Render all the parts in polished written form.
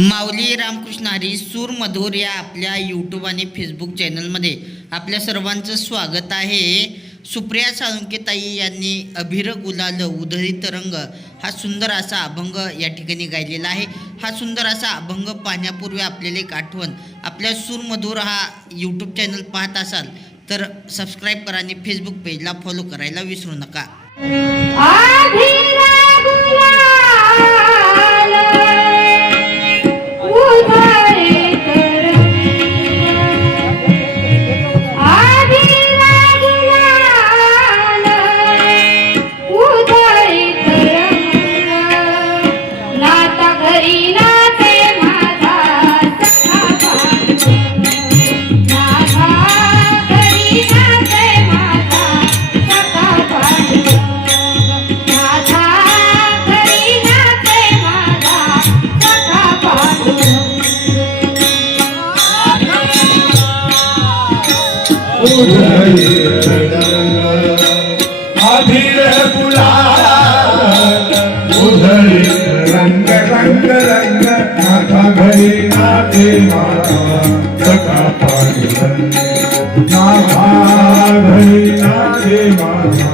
माऊली रामकृष्ण हरी सूर मधुर या आपल्या यूट्यूब आणि फेसबुक चॅनलमध्ये आपल्या सर्वांचं स्वागत आहे. सुप्रिया साळुंखे ताई यांनी अभिर गुलाल उधळी तरंग हा सुंदर असा अभंग या ठिकाणी गायलेला आहे. हा सुंदर असा अभंग पाहण्यापूर्वी आपल्याला एक आठवण, आपल्या सूर मधुर हा यूट्यूब चॅनल पाहत असाल तर सबस्क्राईब करा आणि फेसबुक पेजला फॉलो करायला विसरू नका. अभिर गुलाल उधळी रंग रंग रंग नाथा घरी नाचे माता सखा पांडुरंग. नाथा घरी नाचे माता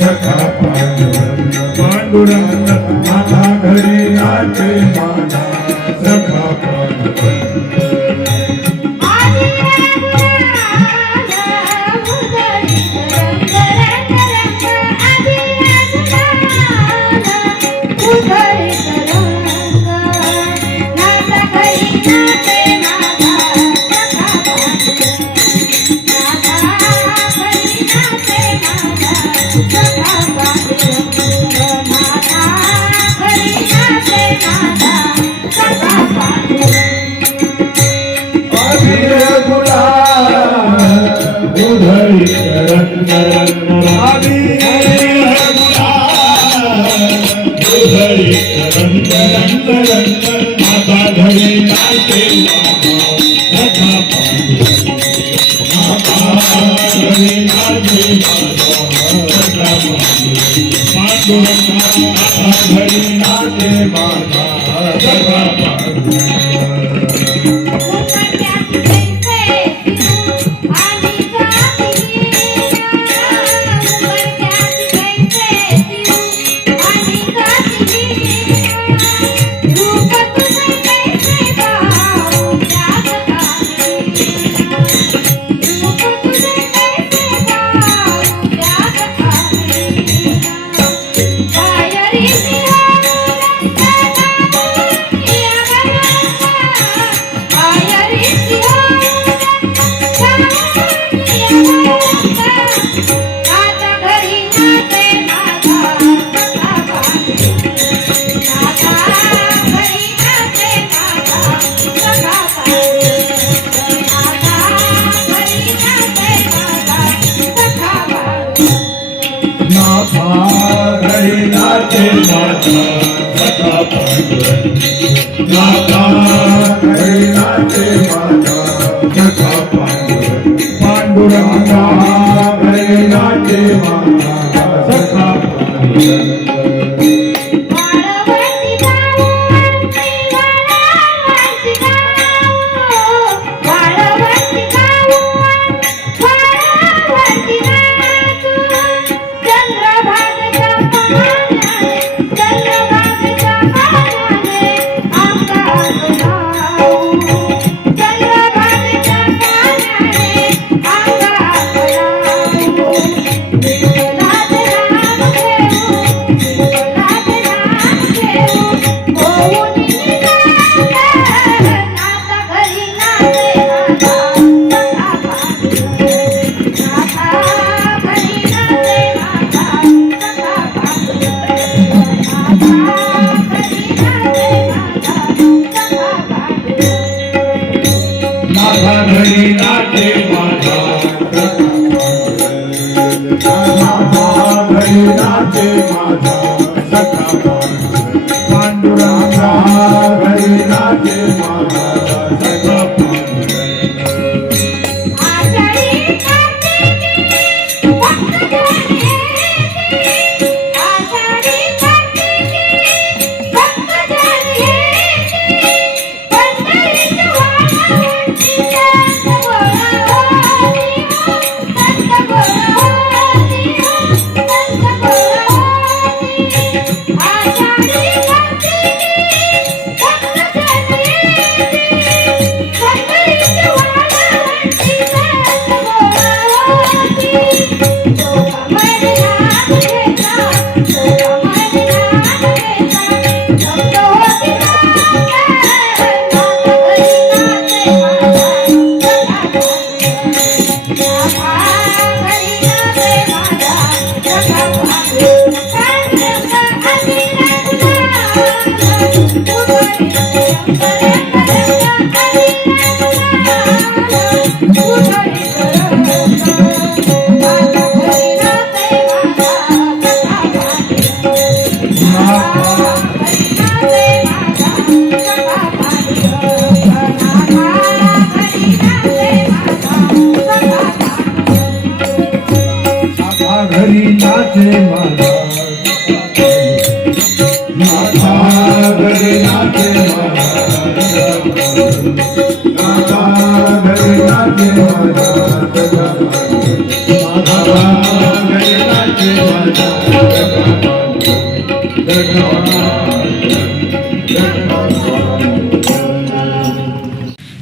सखा पांडुरंग. पांडुरंग नाथा घरी नाचे माता सखा पांडुरंग.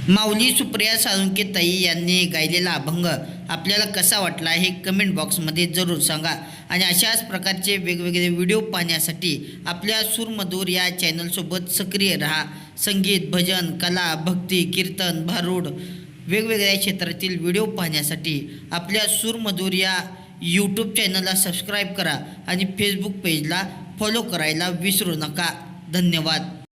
माऊली सुप्रिया साळुंखे ताई यांनी गायलेला अभंग आपल्याला कसा वाटला हे कमेंट बॉक्समध्ये जरूर सांगा. आणि अशाच प्रकारचे वेगवेगळे व्हिडिओ पाहण्यासाठी आपल्या सूरमधुर या चॅनलसोबत सक्रिय राहा. संगीत, भजन, कला, भक्ती, कीर्तन, भारूड वेगवेगळ्या क्षेत्रातील व्हिडिओ पाहण्यासाठी आपल्या सूरमधुर या यूट्यूब चॅनलला सबस्क्राईब करा आणि फेसबुक पेजला फॉलो करायला विसरू नका. धन्यवाद.